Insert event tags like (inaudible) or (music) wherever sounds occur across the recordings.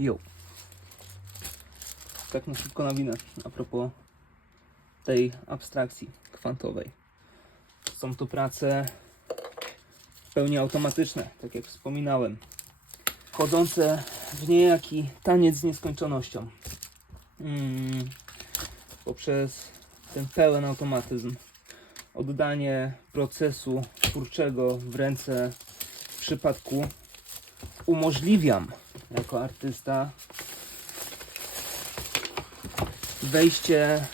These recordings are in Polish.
Jo. Tak na szybko nawinę a propos tej abstrakcji kwantowej. Są to prace w pełni automatyczne, tak jak wspominałem. Wchodzące w niejaki taniec z nieskończonością. Mm, poprzez ten pełen automatyzm. Oddanie procesu twórczego w ręce w przypadku umożliwiam jako artysta wejście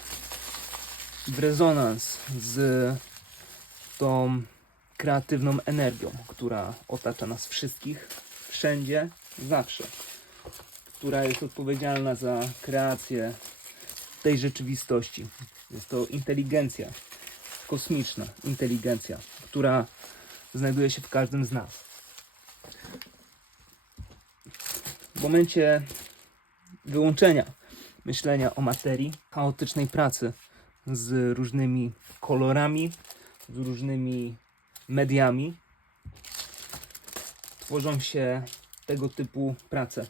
w rezonans z tą kreatywną energią, która otacza nas wszystkich, wszędzie, zawsze, która jest odpowiedzialna za kreację tej rzeczywistości. Jest to inteligencja, kosmiczna inteligencja, która znajduje się w każdym z nas. W momencie wyłączenia myślenia o materii, chaotycznej pracy z różnymi kolorami, z różnymi mediami, tworzą się tego typu prace.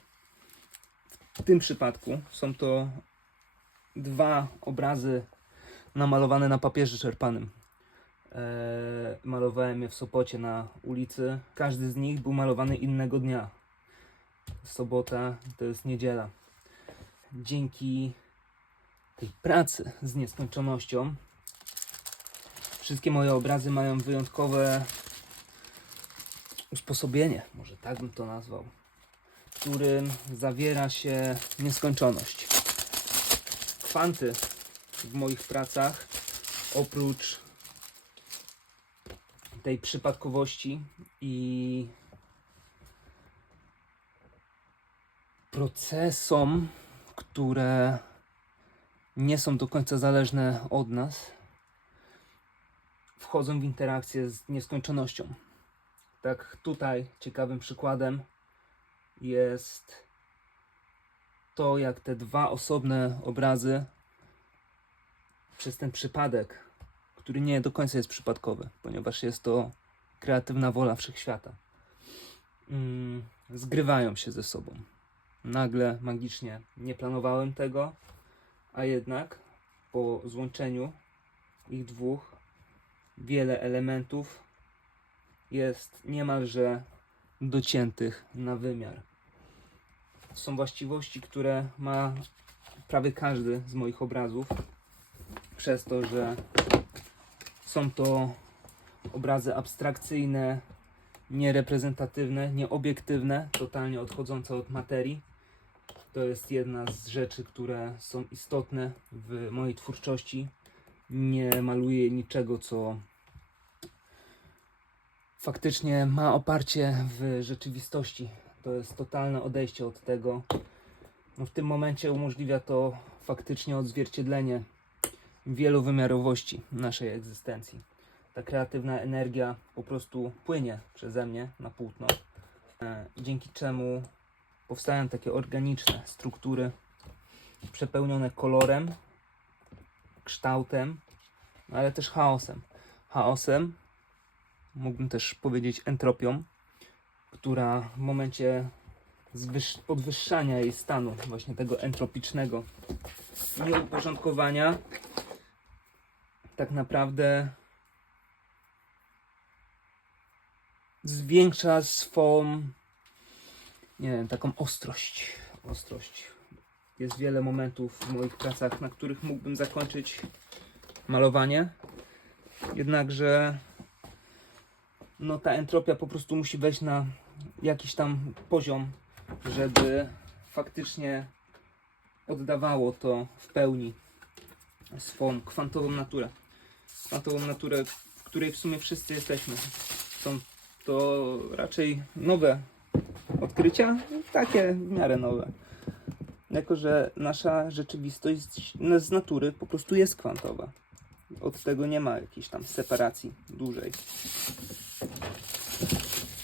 W tym przypadku są to dwa obrazy namalowane na papierze czerpanym. Eee, malowałem je w Sopocie na ulicy. Każdy z nich był malowany innego dnia. Sobota to jest niedziela. Dzięki tej pracy z nieskończonością wszystkie moje obrazy mają wyjątkowe usposobienie, może tak bym to nazwał, w którym zawiera się nieskończoność. Kwanty w moich pracach oprócz tej przypadkowości i procesom, które nie są do końca zależne od nas, wchodzą w interakcję z nieskończonością. Tak tutaj ciekawym przykładem jest to, jak te dwa osobne obrazy przez ten przypadek, który nie do końca jest przypadkowy, ponieważ jest to kreatywna wola wszechświata, mm, zgrywają się ze sobą. Nagle, magicznie, nie planowałem tego, a jednak po złączeniu ich dwóch wiele elementów jest niemalże dociętych na wymiar. Są właściwości, które ma prawie każdy z moich obrazów, przez to, że są to obrazy abstrakcyjne, niereprezentatywne, nieobiektywne, totalnie odchodzące od materii. To jest jedna z rzeczy, które są istotne w mojej twórczości. Nie maluję niczego, co faktycznie ma oparcie w rzeczywistości. To jest totalne odejście od tego. No w tym momencie umożliwia to faktycznie odzwierciedlenie wielowymiarowości naszej egzystencji. Ta kreatywna energia po prostu płynie przeze mnie na płótno, e, dzięki czemu powstają takie organiczne struktury przepełnione kolorem, kształtem, no ale też chaosem. Chaosem, mógłbym też powiedzieć entropią, która w momencie podwyższania jej stanu, właśnie tego entropicznego nieuporządkowania, tak naprawdę zwiększa swą, nie wiem, taką ostrość. Ostrość. Jest wiele momentów w moich pracach, na których mógłbym zakończyć malowanie. Jednakże no ta entropia po prostu musi wejść na jakiś tam poziom, żeby faktycznie oddawało to w pełni swą kwantową naturę. Kwantową naturę, w której w sumie wszyscy jesteśmy. Są to raczej nowe odkrycia, takie w miarę nowe. Jako, że nasza rzeczywistość z natury po prostu jest kwantowa. Od tego nie ma jakiejś tam separacji dłużej.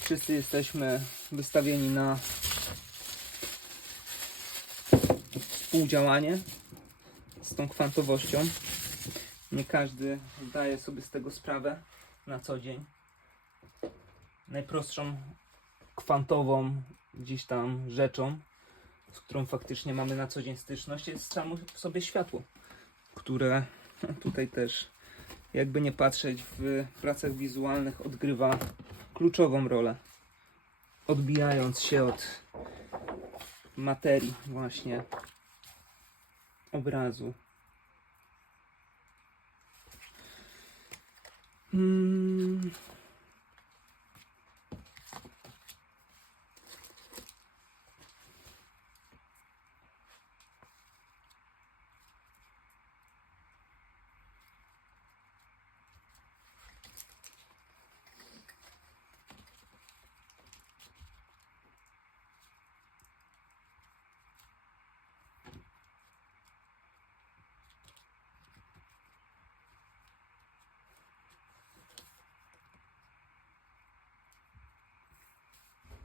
Wszyscy jesteśmy wystawieni na współdziałanie z tą kwantowością. Nie każdy zdaje sobie z tego sprawę na co dzień. Najprostszą kwantową gdzieś tam rzeczą z którą faktycznie mamy na co dzień styczność, jest samo w sobie światło, które (laughs) tutaj też, jakby nie patrzeć, w pracach wizualnych odgrywa kluczową rolę. Odbijając się od materii, właśnie obrazu. Mm.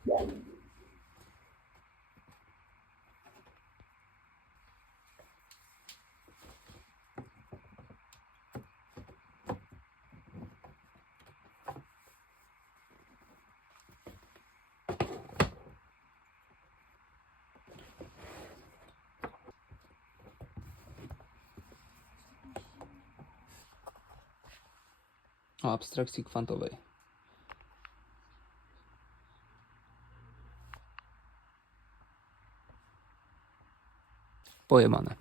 O abstrakcji kwantowej. Pojemane.